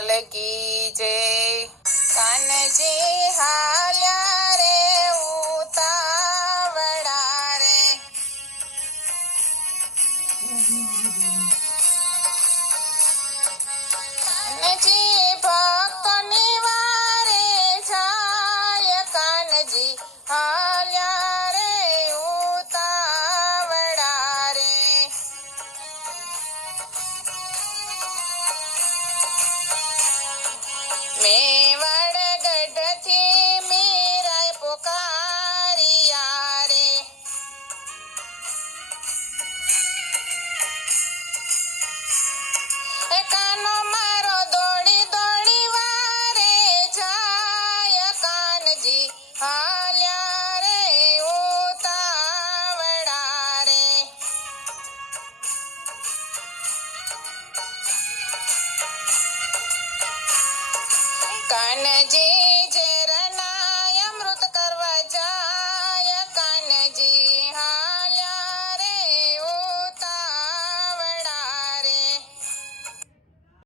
લાલ કી જય કાનજી હાલ્યા રે ઉતાવળા રે કાનજી ભક્તની વારે જાય કાનજી હાલ્યા કાનો મારો દોડી દોડી જાય કાનજી હાલ્યા રે કાનજી